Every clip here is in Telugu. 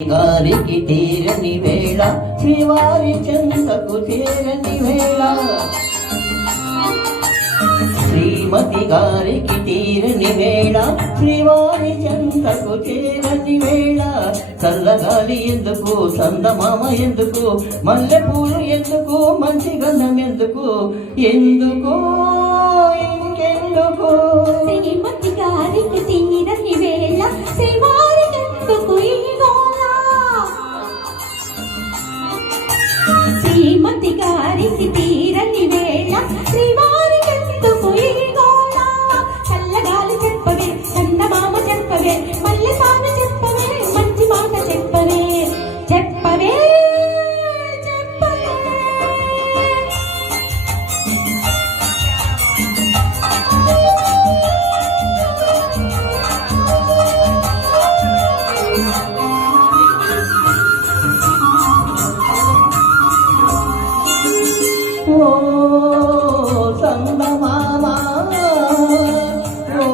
గారికి తీరని వేళ శ్రీవారి చెంతకు చేరని వేళ శ్రీమతి గారికి తీరని వేళ శ్రీవారి చెంతకు చేరని వేళ చల్లగాలి ఎందుకు చందమామ ఎందుకు మల్లె పూలు ఎందుకు మంచి గంధం ఎందుకు ఎందుకు ఇంకెందుకు శ్రీమతి గారికి తీరని వేళ శ్రీవారి చెంతకు శ్రీమతి గారికి తీరని వేళ శ్రీవారి చెంతకు చల్లగాలి చెప్పవే చందమామ చెప్పవే మల్లె పాట చెప్పవే మంచి మాట చెప్పవే చెప్పవే ఓ చందమామ ఓ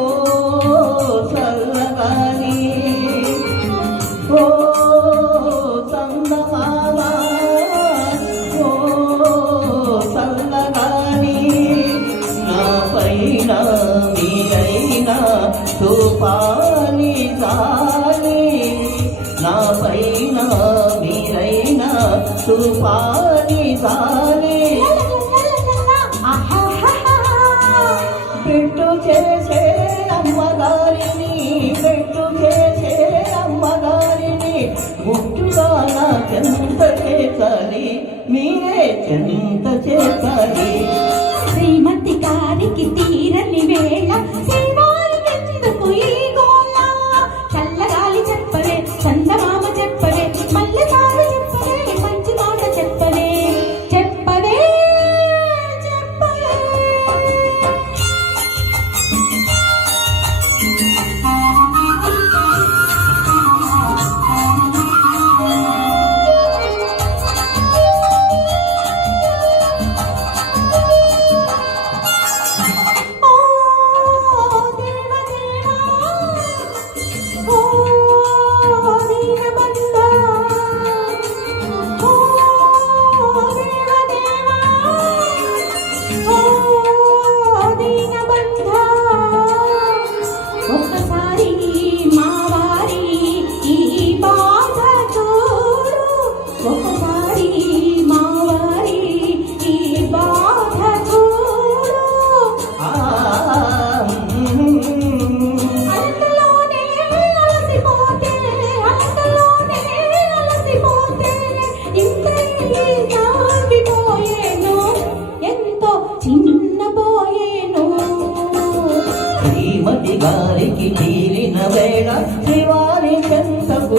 చల్లగాలి ఓ చందమామ ఓ చల్లగాలి నా పైన మీరైనా తుఫాని గాలి నా పైన మీరైనా తుఫాని గాలి పెట్టు చేసే అమ్మగారిని పెట్టు చేసే అమ్మగారిని ముట్టుగా నా చెంత చేసాలి మీరే చెంత చేసాలి శ్రీమతి గారికి తీరని వేళ శ్రీవారి చెంతకు చల్లగాలి చెప్పవే చందమామ చెప్పవే మల్లె పాట చెప్పవే మంచి మాట చెప్పవే చెప్పవే ఒక్కసారి మా వారి ఈ బాధ చూడు ఒకసారి మా వారి ఈ బాధ చూడు అంతలోనే అలసిపోతే ఇంతకి సాగిపోయేను ఎంతో చిన్నపోయేను శ్రీమతి గారికి తీరిన వేళ శ్రీవారి చెంతకు